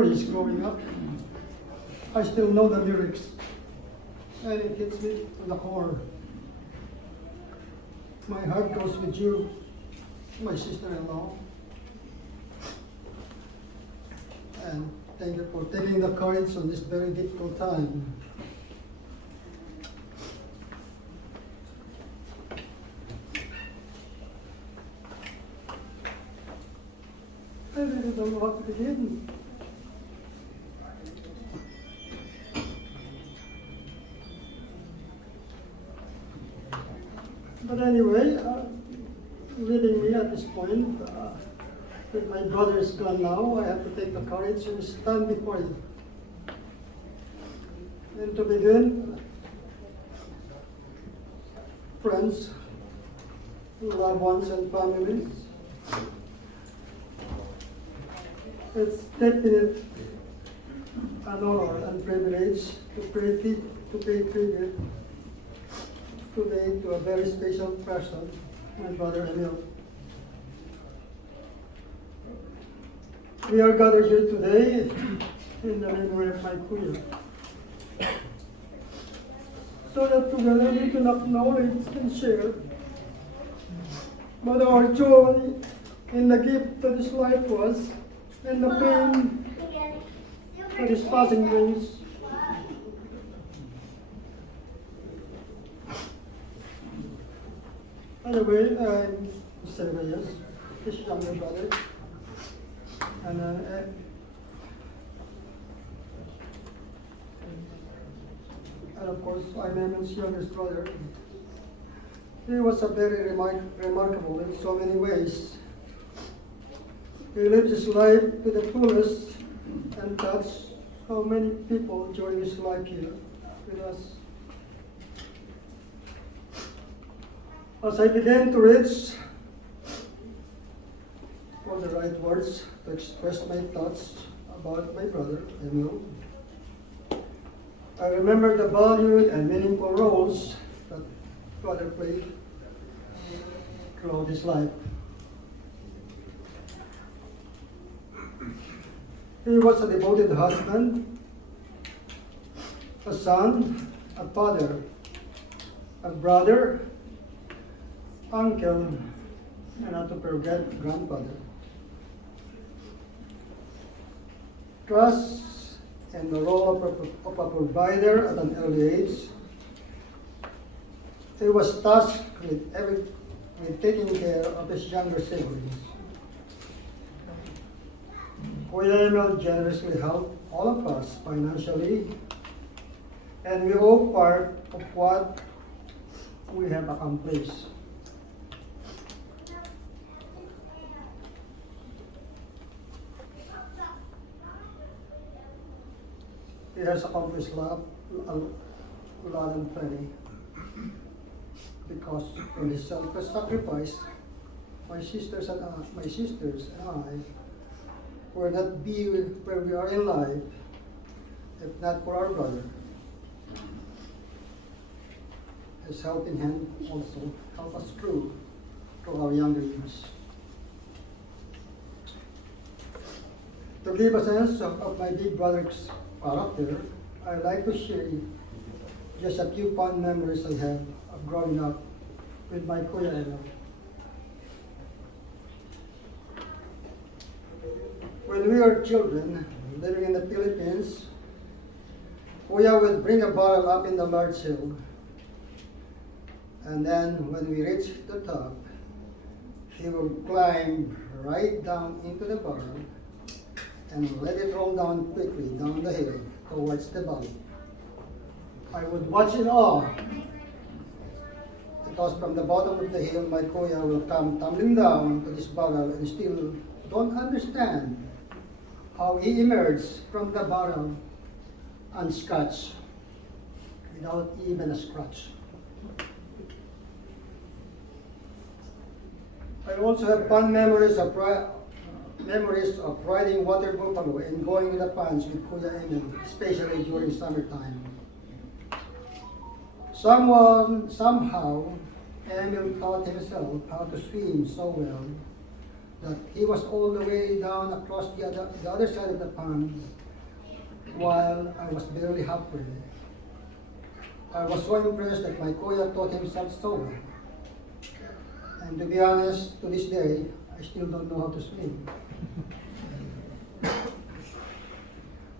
Is growing up, I still know the lyrics, and it hits me to the core. My heart goes with you, my sister-in-law, and thank you for taking the courage on this very difficult time. I really don't know how to begin. But anyway, leaving me at this point, that my brother is gone now, I have to take the courage and stand before you. And to begin, friends, loved ones and families, it's definitely an honor and privilege to pay tribute today to a very special person, my brother Emil. We are gathered here today in the memory of my kuya, so that together we can acknowledge and share what our joy in the gift that his life was, and the pain that his passing brings. Anyway, I'm Mr. Reyes, his younger brother, and of course I'm Emil's youngest brother. He was a very remarkable in so many ways. He lived his life to the fullest and touched so many people during his life here with us. As I began to reach for the right words to express my thoughts about my brother, Emil, I remember the valued and meaningful roles that brother played throughout his life. He was a devoted husband, a son, a father, a brother, uncle, and not to forget grandfather. Trust and the role of a provider at an early age. He was tasked with taking care of his younger siblings. Kuya Emil generously helped all of us financially, and we owe part of what we have accomplished. He has accomplished a lot and plenty, because in his selfless sacrifice, my sisters and I would not be where we are in life if not for our brother. His helping hand also help us through our younger years. To give a sense of my big brother's character, I like to share just a few fond memories I have of growing up with my kuya Emil. When we were children, living in the Philippines, kuya would bring a bottle up in the large hill, and then when we reached the top, he would climb right down into the barrel and let it roll down quickly down the hill towards the valley. I would watch in awe, because from the bottom of the hill, my kuya will come tumbling down to this barrel and still don't understand how he emerged from the barrel unscratched, without even a scratch. I also have fond memories of riding water buffalo and going to the ponds with Kuya Emil, especially during summertime. Somehow, Emil taught himself how to swim so well that he was all the way down across the other side of the pond while I was barely halfway. I was so impressed that my kuya taught himself so well. And to be honest, to this day, I still don't know how to swim.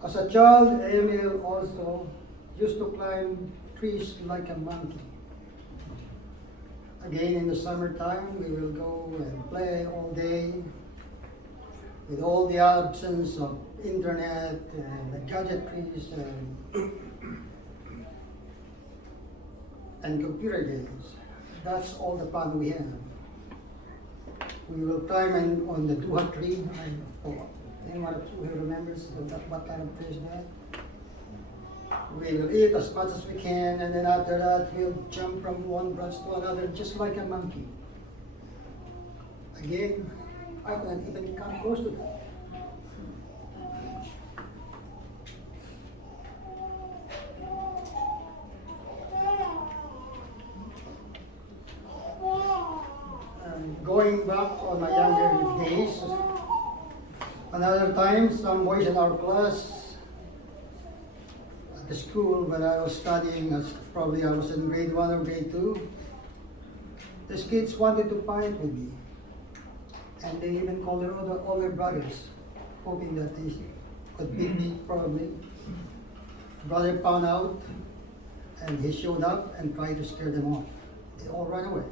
As a child, Emil also used to climb trees like a monkey. Again, in the summertime, we will go and play all day with all the absence of internet and the gadgetries and computer games. That's all the fun we have. We will climb on the duha tree. Anyone who remembers what kind of tree is that? We will eat as much as we can, and then after that, we'll jump from one branch to another just like a monkey. Again, I can't even come close to that. Going back on my younger days, another time, some boys in our class at the school where I was studying, probably I was in grade 1 or grade 2, these kids wanted to fight with me. And they even called their older brothers, hoping that they could beat me, probably. Brother found out, and he showed up and tried to scare them off. They all ran away.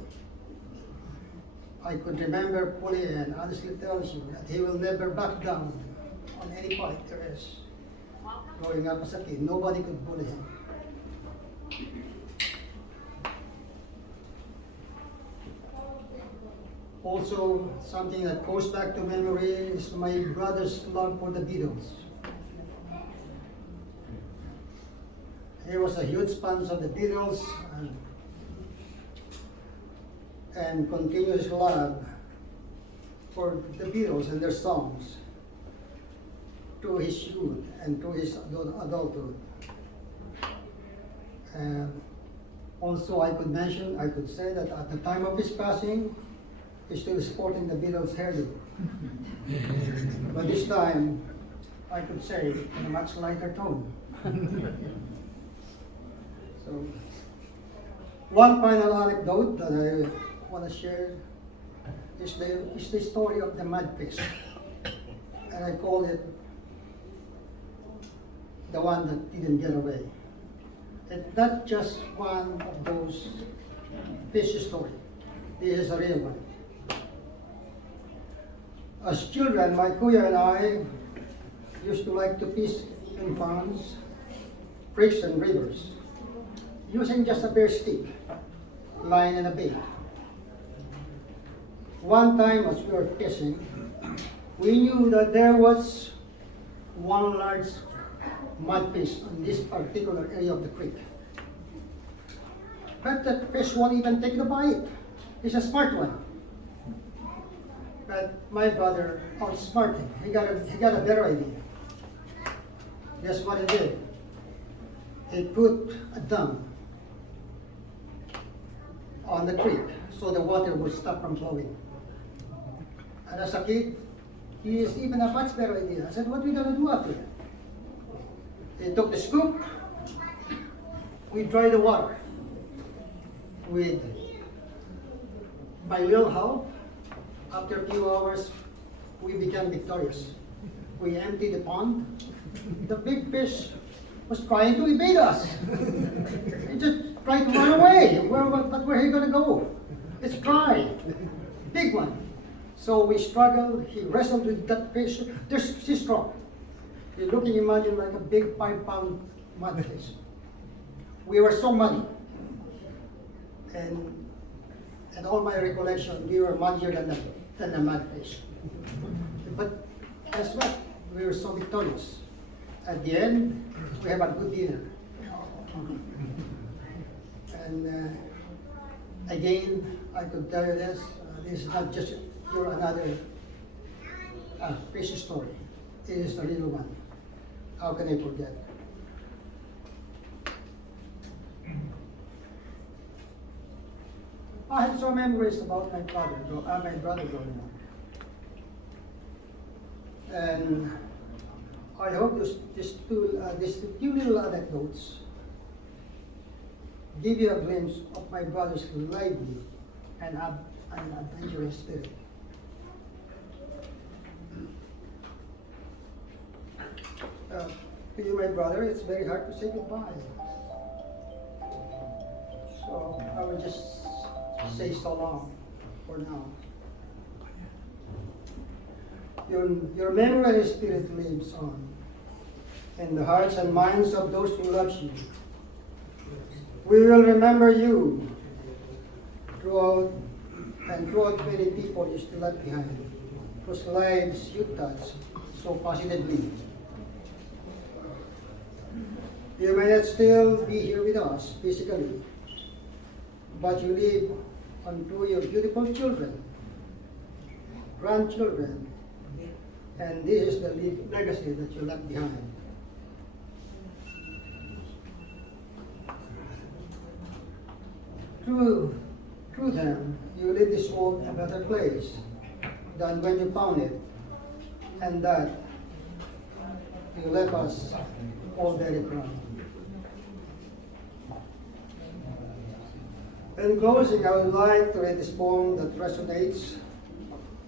I could remember fully and honestly tells you that he will never back down on any fight there is. Growing up as a kid, nobody could bully him. Also, something that goes back to memory is my brother's love for the Beatles. He was a huge fan of the Beatles and continuous love for the Beatles and their songs through his youth and through his adulthood. And also I could say that at the time of his passing, he's still sporting the Beatles hairdo. But this time, I could say in a much lighter tone. So, one final anecdote that I want to share is the story of the mudfish. And I call it the one that didn't get away. It's not just one of those fish stories. This is a real one. As children, my kuya and I used to like to fish in ponds, creeks, and rivers, using just a bare stick, line, and a bait. One time, as we were fishing, we knew that there was one large mudfish in this particular area of the creek. But that fish won't even take the bite. He's a smart one. But my brother outsmarted him. He got a better idea. Guess what he did? He put a dam on the creek so the water would stop from flowing. And as a kid, he is even a much better idea. I said, what are we gonna do after that? He took the scoop, we dried the water with my little help. After a few hours, we became victorious. We emptied the pond. The big fish was trying to evade us. He just tried to run away. But where are he gonna go? It's dry. Big one. So we struggled. He wrestled with that fish. She's strong. You're looking, imagine, like a big 5-pound mudfish. We were so muddy. And all my recollection, we were muddier than the mudfish. But guess what? We were so victorious. At the end, we have a good dinner. And again, I could tell you this. This is not just another fish story. It is a little one. How can I forget? I had some memories about my brother growing up. And I hope these few little anecdotes give you a glimpse of my brother's lively and adventurous spirit. To you, my brother, it's very hard to say goodbye. So I will just say so long for now. Your memory and spirit lives on in the hearts and minds of those who love you. We will remember you throughout many people you still left behind, whose lives you touched so positively. You may not still be here with us physically, but you live on through your beautiful children, grandchildren, and this is the legacy that you left behind. Through them, you leave this world a better place than when you found it, and that you left us all very proud. In closing, I would like to read this poem that resonates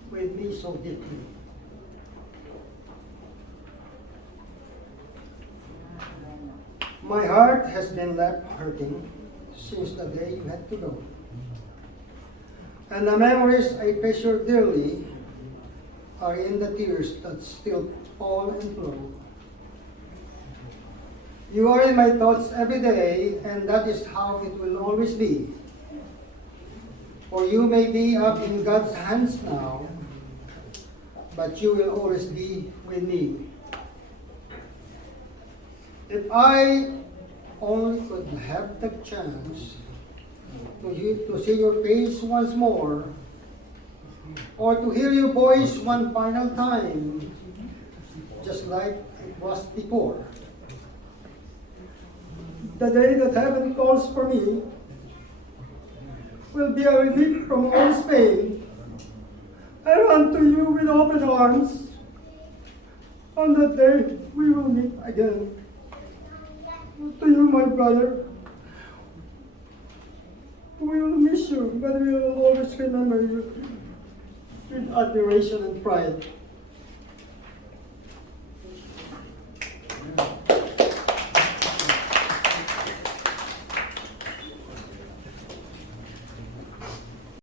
with me so deeply. My heart has been left hurting since the day you had to go. And the memories I treasure dearly are in the tears that still fall and flow. You are in my thoughts every day, and that is how it will always be. For you may be up in God's hands now, but you will always be with me. If I only could have the chance to see your face once more, or to hear your voice one final time, just like it was before. The day that heaven calls for me will be a relief from all this pain. I run to you with open arms. On that day, we will meet again. To you, my brother, we will miss you, but we will always remember you with admiration and pride.